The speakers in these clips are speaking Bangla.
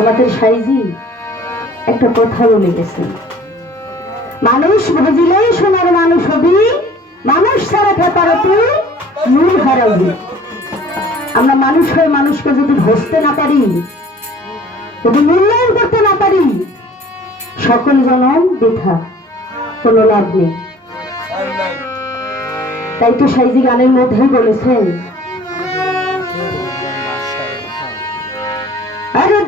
আমাদের সাইজি, একটা কথা বলে গেছে মানুষ বুঝিলেই সোনার মানুষ হবি, মানুষ ছাড়া ফেপারতে নূর হারাবি আমরা মানুষ হয়ে মানুষকে যদি ধরতে না পারি, যদি মূল্যায়ন করতে না পারি, সকল জনম বৃথা, কোনো লাভ নেই। তাই তো সাইজি গানের মধ্যেই বলেছেন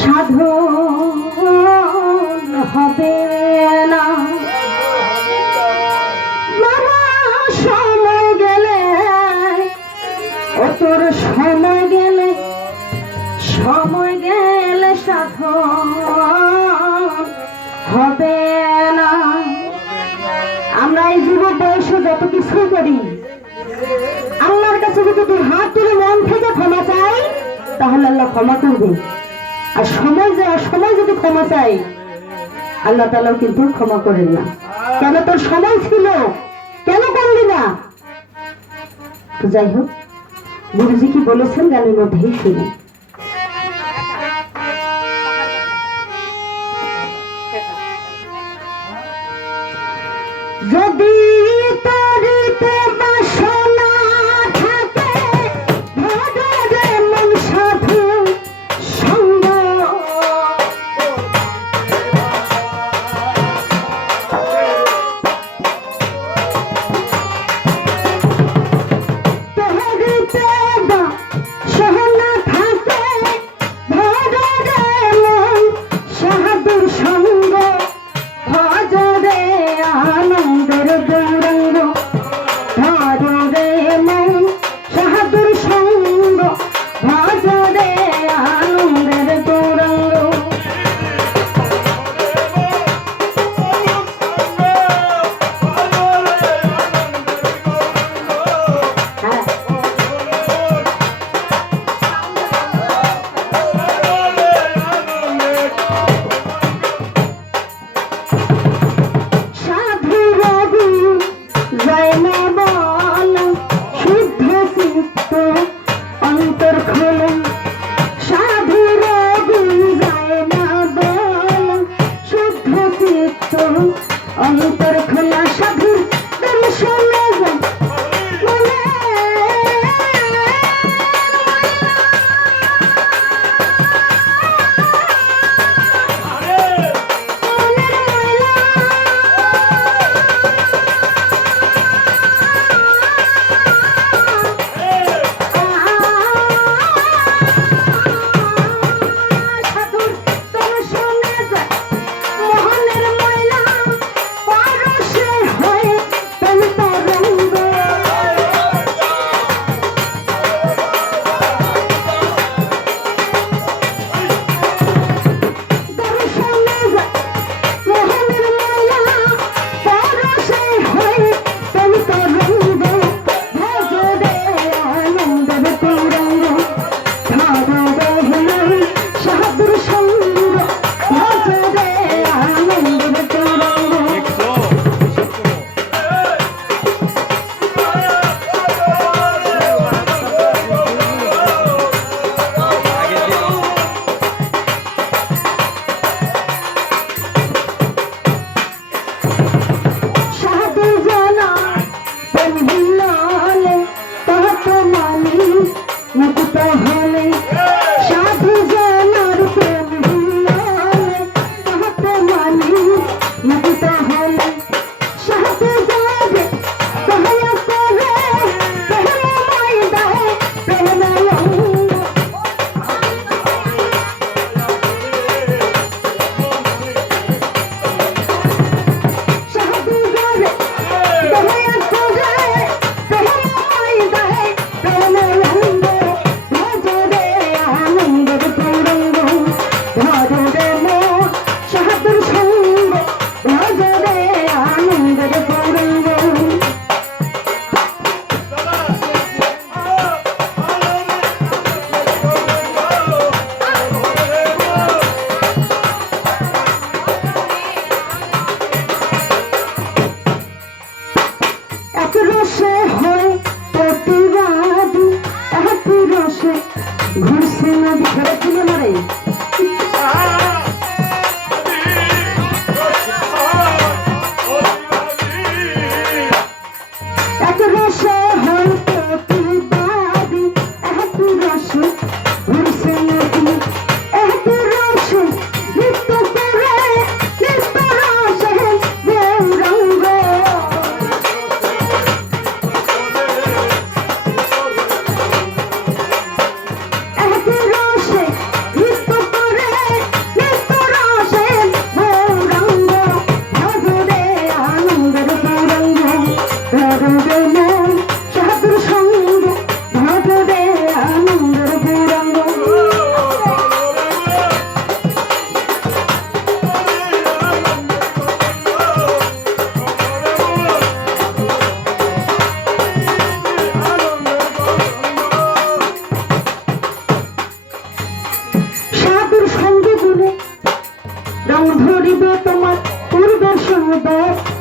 সাধন হবে না। সময় গেলে তোর সময় গেলে সময় গেলে হবে না। আমরা এই যুবক বয়সে যত কিছু করি, আল্লাহর কাছে যদি হাত তুলে মন থেকে ক্ষমা চাই, তাহলে আল্লাহ ক্ষমা করবে। আর সময় যে সময় যদি ক্ষমা চাই, আল্লাহ তালাও কিন্তু ক্ষমা করেন না। কেন তোর সময় ছিল। কেন করলি না? যাই হোক, গুরুজি কি বলেছেন গানের মধ্যেই শুনি। দাস